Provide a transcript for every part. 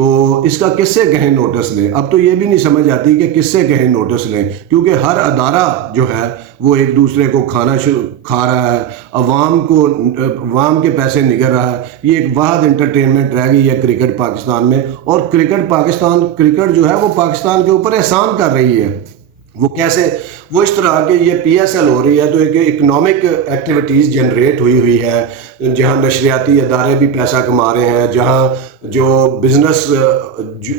تو اس کا کس سے کہیں نوٹس لیں؟ اب تو یہ بھی نہیں سمجھ آتی کہ کس سے کہیں نوٹس لیں، کیونکہ ہر ادارہ جو ہے وہ ایک دوسرے کو کھا رہا ہے، عوام کے پیسے نگل رہا ہے۔ یہ ایک واحد انٹرٹینمنٹ رہ گئی ہے کرکٹ پاکستان میں، اور کرکٹ جو ہے وہ پاکستان کے اوپر احسان کر رہی ہے۔ وہ کیسے؟ وہ اس طرح کہ یہ پی ایس ایل ہو رہی ہے تو ایک اکنامک ایکٹیویٹیز جنریٹ ہوئی ہے، جہاں نشریاتی ادارے بھی پیسہ کما رہے ہیں، جہاں جو بزنس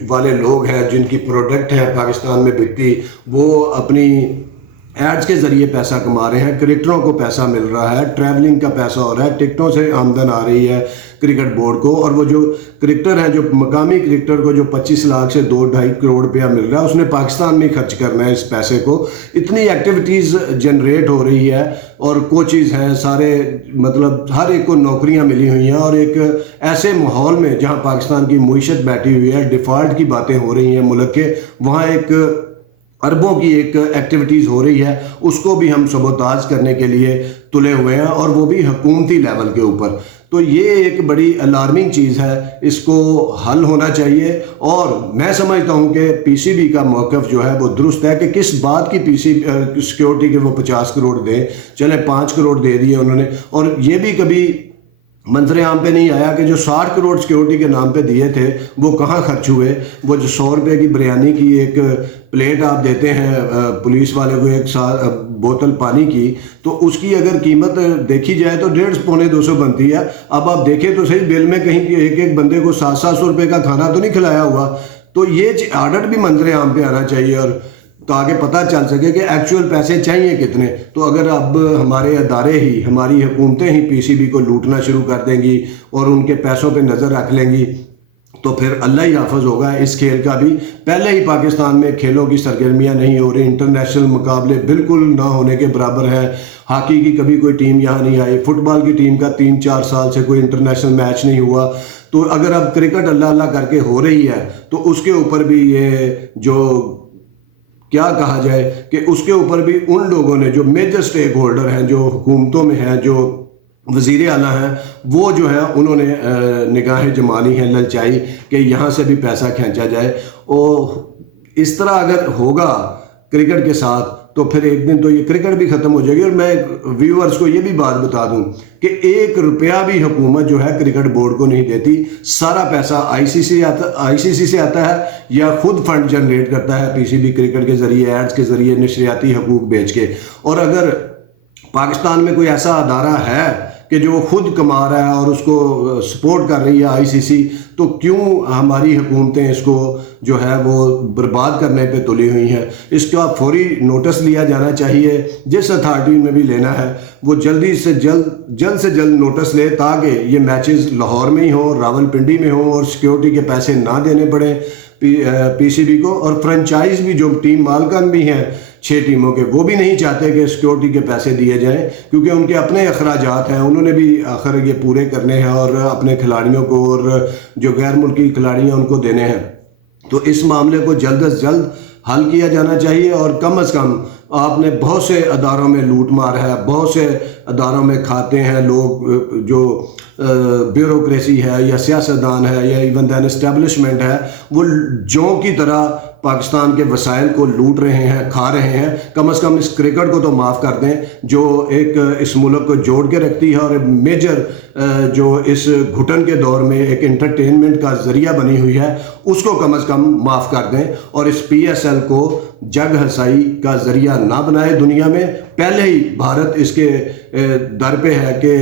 والے لوگ ہیں جن کی پروڈکٹ ہے پاکستان میں بکتی، وہ اپنی ایڈز کے ذریعے پیسہ کما رہے ہیں، کرکٹروں کو پیسہ مل رہا ہے، ٹریولنگ کا پیسہ ہو رہا ہے، ٹکٹوں سے آمدن آ رہی ہے کرکٹ بورڈ کو، اور وہ جو کرکٹر ہیں، جو مقامی کرکٹر کو جو 25 لاکھ سے 2-2.5 کروڑ روپیہ مل رہا ہے، اس نے پاکستان میں خرچ کرنا ہے اس پیسے کو۔ اتنی ایکٹیویٹیز جنریٹ ہو رہی ہے، اور کوچز ہیں سارے، مطلب ہر ایک کو نوکریاں ملی ہوئی ہیں، اور ایک ایسے ماحول میں جہاں پاکستان کی معیشت بیٹھی ہوئی ہے، ڈیفالٹ کی باتیں ہو رہی ہیں ملک کے، وہاں ایک اربوں کی ایک ایکٹیویٹیز ہو رہی ہے، اس کو بھی ہم سبوتاژ کرنے کے لیے تلے ہوئے ہیں، اور وہ بھی حکومتی لیول کے اوپر۔ تو یہ ایک بڑی الارمنگ چیز ہے، اس کو حل ہونا چاہیے، اور میں سمجھتا ہوں کہ پی سی بی کا موقف جو ہے وہ درست ہے کہ کس بات کی سیکیورٹی کے وہ 50 کروڑ دیں، چلے 5 کروڑ دے دیے انہوں نے، اور یہ بھی کبھی منظر عام پہ نہیں آیا کہ جو 60 کروڑ سیکیورٹی کے نام پہ دیے تھے وہ کہاں خرچ ہوئے۔ وہ جو 100 روپے کی بریانی کی ایک پلیٹ آپ دیتے ہیں پولیس والے کو، ایک بوتل پانی کی، تو اس کی اگر قیمت دیکھی جائے تو 150-200 بنتی ہے۔ اب آپ دیکھیں تو صحیح، بل میں کہیں ایک بندے کو 700 روپے کا کھانا تو نہیں کھلایا ہوا۔ تو یہ آڈٹ بھی منظر عام پہ آنا چاہیے، اور تاکہ پتہ چل سکے کہ ایکچول پیسے چاہیے کتنے۔ تو اگر اب ہمارے ادارے ہی، ہماری حکومتیں ہی پی سی بی کو لوٹنا شروع کر دیں گی اور ان کے پیسوں پہ نظر رکھ لیں گی، تو پھر اللہ ہی حافظ ہوگا اس کھیل کا بھی۔ پہلے ہی پاکستان میں کھیلوں کی سرگرمیاں نہیں ہو رہی، انٹرنیشنل مقابلے بالکل نہ ہونے کے برابر ہیں۔ ہاکی کی کبھی کوئی ٹیم یہاں نہیں آئی، فٹ بال کی ٹیم کا 3-4 سال سے کوئی انٹرنیشنل میچ نہیں ہوا۔ تو اگر اب کرکٹ اللہ اللہ کر کے ہو رہی ہے تو اس کے اوپر بھی یہ جو کیا کہا جائے کہ اس کے اوپر بھی ان لوگوں نے جو میجر سٹیک ہولڈر ہیں، جو حکومتوں میں ہیں، جو وزیر اعلیٰ ہیں، وہ جو ہے انہوں نے نگاہیں جما لی ہیں، للچائی کہ یہاں سے بھی پیسہ کھینچا جائے۔ اور اس طرح اگر ہوگا کرکٹ کے ساتھ تو پھر ایک دن تو یہ کرکٹ بھی ختم ہو جائے گی۔ اور میں ویورز کو یہ بھی بات بتا دوں کہ 1 روپیہ بھی حکومت جو ہے کرکٹ بورڈ کو نہیں دیتی، سارا پیسہ آئی سی سی سے آتا ہے، یا خود فنڈ جنریٹ کرتا ہے پی سی بی کرکٹ کے ذریعے، ایڈز کے ذریعے، نشریاتی حقوق بیچ کے۔ اور اگر پاکستان میں کوئی ایسا ادارہ ہے کہ جو خود کما رہا ہے اور اس کو سپورٹ کر رہی ہے آئی سی سی، تو کیوں ہماری حکومتیں اس کو جو ہے وہ برباد کرنے پہ تلی ہوئی ہیں؟ اس کا فوری نوٹس لیا جانا چاہیے، جس اتھارٹی میں بھی لینا ہے وہ جلد سے جلد نوٹس لے، تاکہ یہ میچز لاہور میں ہی ہوں، راول پنڈی میں ہوں، اور سیکیورٹی کے پیسے نہ دینے پڑیں پی سی بی کو۔ اور فرنچائز بھی، جو ٹیم مالکان بھی ہیں 6 ٹیموں کے، وہ بھی نہیں چاہتے کہ سیکیورٹی کے پیسے دیے جائیں، کیونکہ ان کے اپنے اخراجات ہیں، انہوں نے بھی آخر یہ پورے کرنے ہیں، اور اپنے کھلاڑیوں کو اور جو غیر ملکی کھلاڑی ہیں ان کو دینے ہیں۔ تو اس معاملے کو جلد از جلد حل کیا جانا چاہیے، اور کم از کم آپ نے بہت سے اداروں میں لوٹ مار ہے، بہت سے اداروں میں کھاتے ہیں لوگ، جو بیوروکریسی ہے یا سیاستدان ہے یا ایون دین اسٹیبلشمنٹ ہے، وہ جوں کی طرح پاکستان کے وسائل کو لوٹ رہے ہیں، کھا رہے ہیں۔ کم از کم اس کرکٹ کو تو معاف کر دیں، جو ایک اس ملک کو جوڑ کے رکھتی ہے، اور میجر جو اس گھٹن کے دور میں ایک انٹرٹینمنٹ کا ذریعہ بنی ہوئی ہے، اس کو کم از کم معاف کر دیں، اور اس پی ایس ایل کو جگ ہنسائی کا ذریعہ نہ بنائے دنیا میں۔ پہلے ہی بھارت اس کے در پہ ہے کہ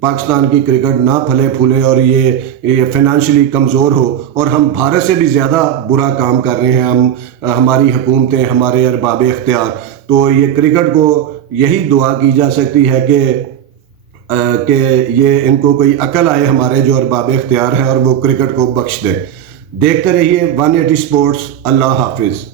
پاکستان کی کرکٹ نہ پھلے پھولے اور یہ فائنانشلی کمزور ہو، اور ہم بھارت سے بھی زیادہ برا کام کر رہے ہیں، ہماری حکومتیں، ہمارے ارباب اختیار۔ تو یہ کرکٹ کو یہی دعا کی جا سکتی ہے کہ یہ ان کو کوئی عقل آئے، ہمارے جو ارباب اختیار ہیں، اور وہ کرکٹ کو بخش دے۔ دیکھتے رہیے 180 اسپورٹس۔ اللہ حافظ۔